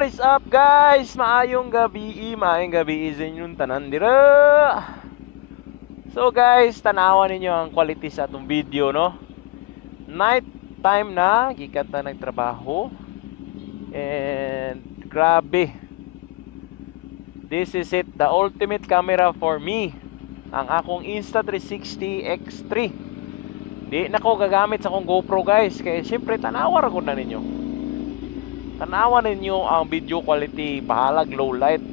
What is up guys? Maayong gabi sa inyong tanan dira. So guys, tanawan ninyo ang quality sa atong video, no? Night time na, gikan ta nagtrabaho. And grabe. This is it, the ultimate camera for me. Ang akong Insta360 X3. Di na ko gagamit sa akong GoPro guys, kaya syempre tanawar ko na ninyo. Tanawan ninyo ang video quality, bahalag low light.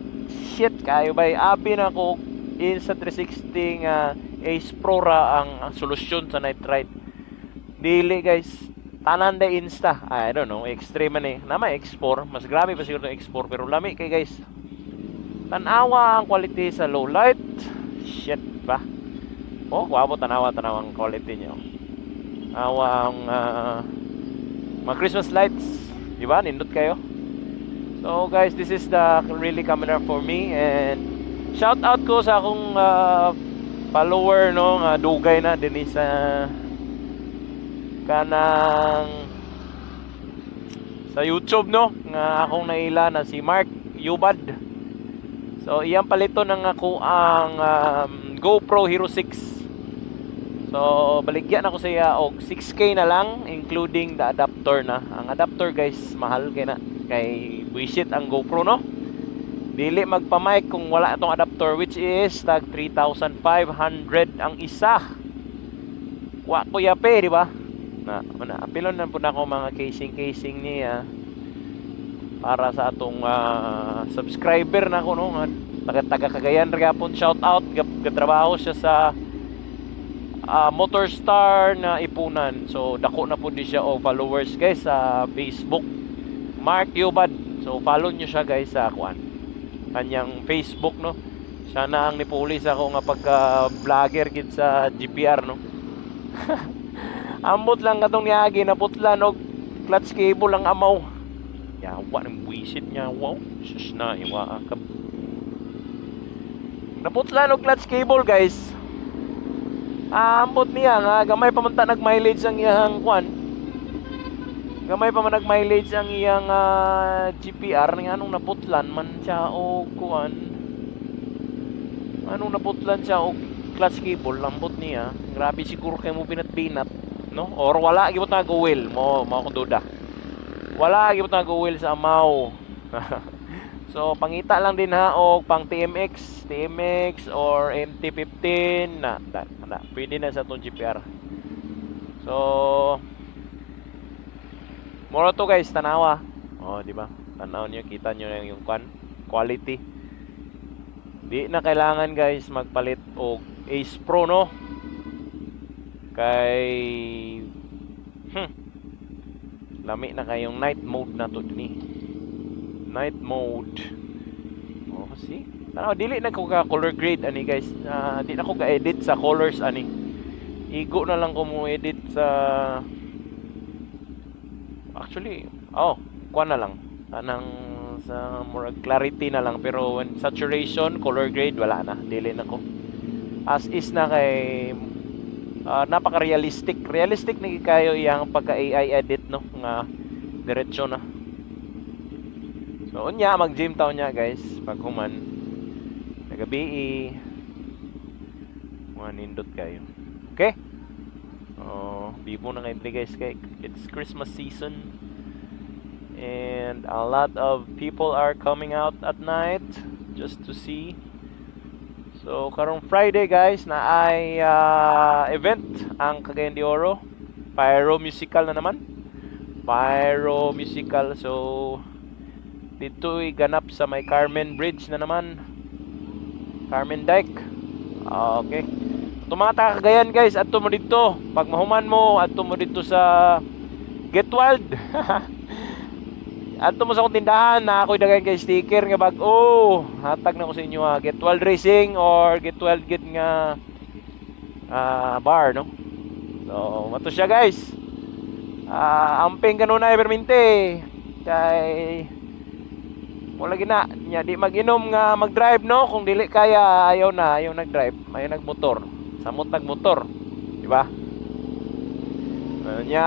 Shit kayo bay, abi na ko Insta360 nga Ace Pro ra ang solusyon sa night ride. Dili guys, tanan da Insta, I don't know, extreme man nama X4, mas grabe pa siguro ng X4, pero lami kay guys. Tanawa ang quality sa low light. Shit ba? Oh, guwapo tanawa ang quality nyo. Awa ang mga Christmas lights. Diba? Nindot kayo. So guys, this is the really camera for me. And shout out ko sa akong follower, no, nga dugay na din sa kanang sa YouTube, no, nga akong naila na si Mark Yubad. So iyang palito ng ako ang GoPro Hero 6. So baligyan ako sa iya og 6K na lang including the adapter na. Ang adapter guys mahal kay buisit ang GoPro, no. Dili magpa-mic kung wala itong adapter, which is tag 3,500 ang isa. Wa ko yape, di ba? Na apilon na po na ako mga casing niya para sa atong subscriber na ko, no. Taga Cagayan ra gyapon, shout out, gatrabaho siya sa Motorstar na ipunan. So dako na po di siya o followers guys sa Facebook, Mark Yubad. So follow nyo siya guys sa kanyang Facebook, no. Siya na ang nipulis ako nga pagka vlogger gid sa GPR, no. Ambot lang katong niagi, naputlan og clutch cable ang amaw. Yawa ng buisit niya, wow. Sus na iwa ka. Naputlan og clutch cable guys. Ambot niya nga gamay pa man ta nag-mileage ang iyang gamay pa man nag-mileage ang iyang GPR nga anong naputlan man siya o anong naputlan siya o clutch cable. Ambot niya, grabe siguro kay mo binat-binat, no, or wala gyud ta go-wheel mo ko duda, wala gyud ta go-wheel sa amaw. So pangita lang din ha og pang TMX or MT-15 na pwede na sa itong GPR. So moro to guys, tanawa. Oh, di ba? Tanaw niyo, kita niyo yung quality. Di na kailangan guys magpalit og Ace Pro, no. Kay lami na kayong night mode na to ni. Night mode. Oh, see? Tanaw, dili na ko ka color grade ani guys. Di na ko ka-edit sa colors ani. Igo na lang ko mo edit sa actually, kuha na lang. Anang sa more clarity na lang, pero when saturation, color grade wala na. Dili na ko. As is na kay napaka-realistic. Realistic na kayo iyang pagka-AI edit, no, nga diretso na. So unya mag-gym taon niya guys pag human nagabi mga nindot kayo. Okay? Bibo na kayo guys, kay it's Christmas season and a lot of people are coming out at night just to see. So karong Friday guys na ay event ang Cagayan de Oro, Pyro Musical na naman. Pyro Musical. So dito ganap sa may Carmen Bridge na naman, Carmen Dike. Okay, ito mga taga-Cagayan guys, adto mo dito pag mahuman mo, adto mo dito sa Get Wild. Adto mo sa akong tindahan na ako'y daghan kay sticker nga bag, hatag na ko sa inyo Get Wild Racing or Get Wild Get nga bar, no. So mato siya guys. Amping kanunay permente kay wala gina nya di mag-inom nga mag-drive, no. Kung dili kaya ayaw nag-drive, ayaw nagmotor, samot nagmotor, di ba? Nya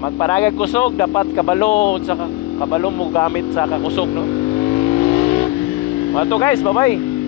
magparagag kusog dapat kabalo sa kabalo mo gamit sa kakusog, no? Ato guys, bye-bye.